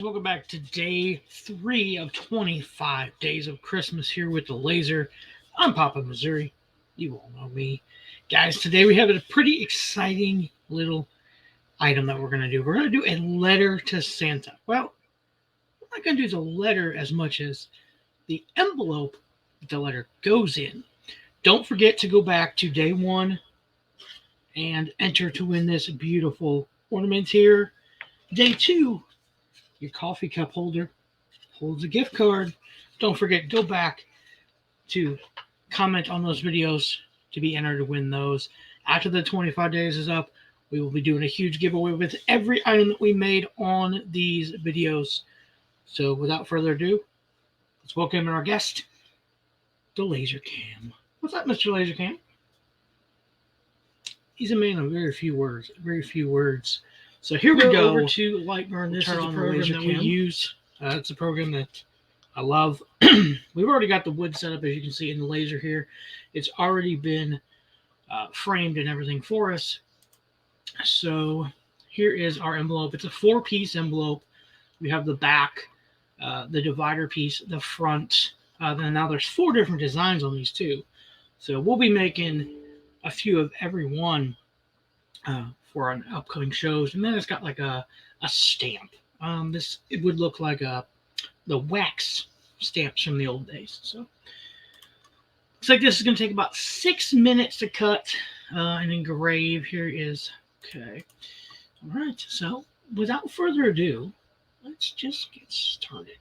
Welcome back to day 3 of 25 days of Christmas here with the laser. I'm Papa Missouri. You all know me. Guys, today we have a pretty exciting little item that we're going to do. We're going to do a letter to Santa. Well, we're not going to do the letter as much as the envelope the letter goes in. Don't forget to go back to day 1 and enter to win this beautiful ornament here. Day 2, your coffee cup holder holds a gift card. Don't forget, go back to comment on those videos to be entered to win those. After the 25 days is up, we will be doing a huge giveaway with every item that we made on these videos. So without further ado, let's welcome our guest, the Laser Cam. What's up, Mr. Laser Cam? He's a man of very few words. So here we go. Over to Lightburn. This is a program that we use. It's a program that I love. We've already got the wood set up, as you can see in the laser here. It's already been framed and everything for us. So here is our envelope. It's a 4-piece envelope. We have the back, the divider piece, the front. Then now there's 4 different designs on these too. So we'll be making a few of every one for an upcoming shows. And then it's got like a stamp. It would look like the wax stamps from the old days. So looks like this is going to take about 6 minutes to cut and engrave. Here is okay. All right. So without further ado, let's just get started.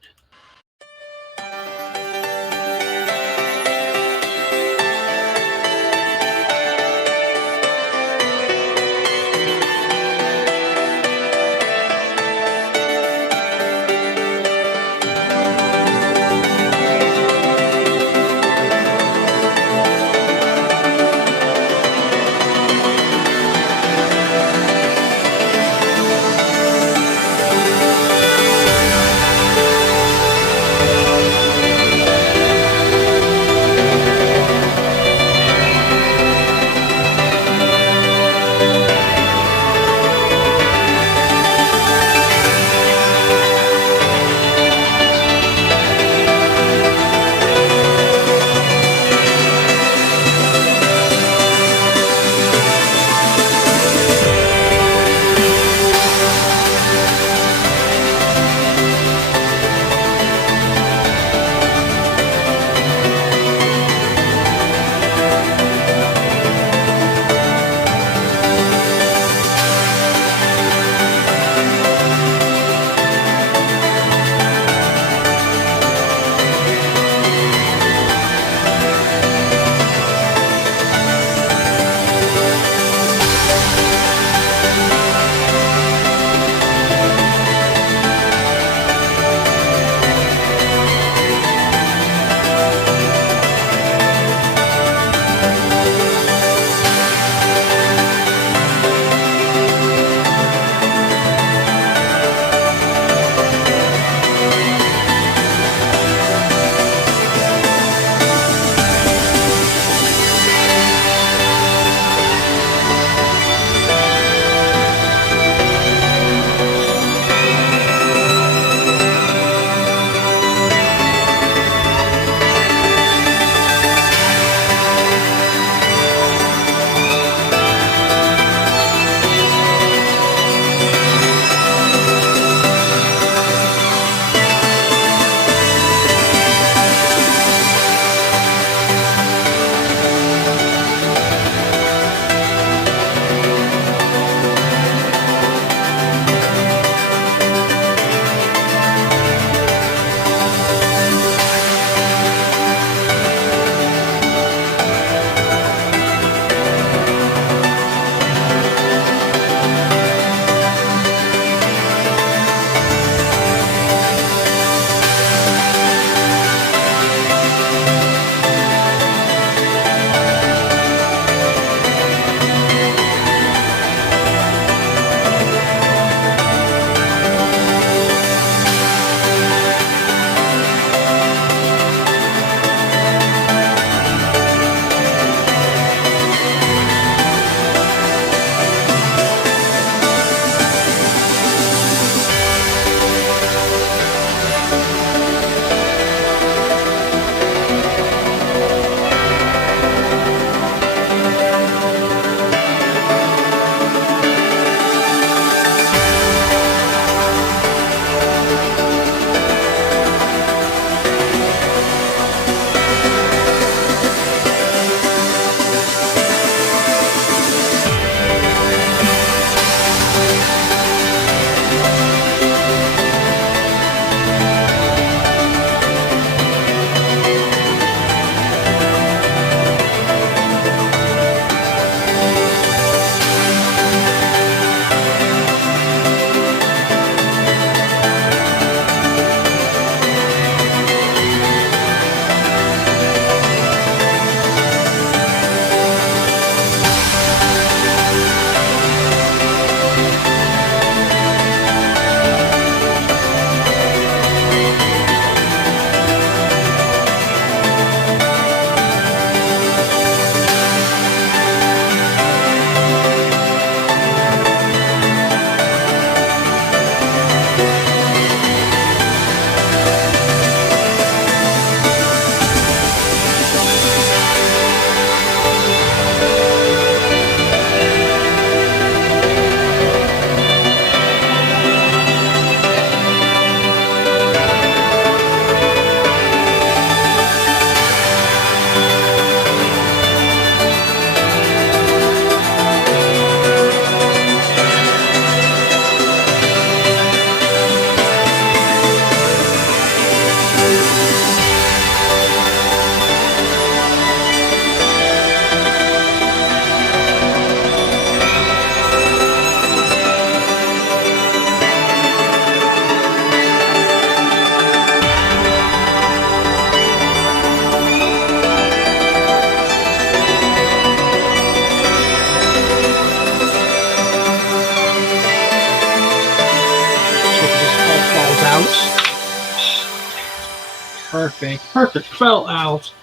Perfect. Perfect. Fell out.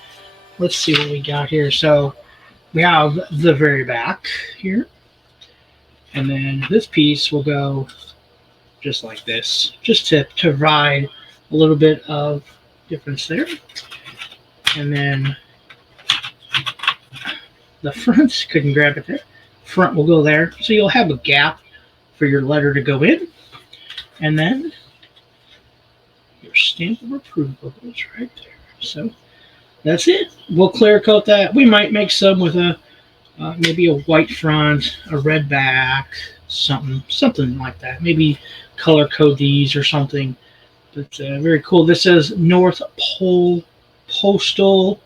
Let's see what we got here. So we have the very back here. And then this piece will go just like this, just to provide a little bit of difference there. And then the front, couldn't grab it there. Front will go there. So you'll have a gap for your letter to go in. And then your stamp of approval is right there. So that's it. We'll clear coat that. We might make some with a maybe a white front, a red back, something like that. Maybe color code these or something. But very cool. This says North Pole Postal.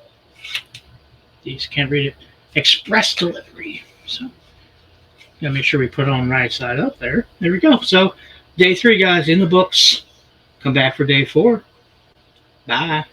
These can't read it. Express delivery. So gotta make sure we put it on right side up there. There we go. So day 3, guys, in the books. Come back for day 4. Bye.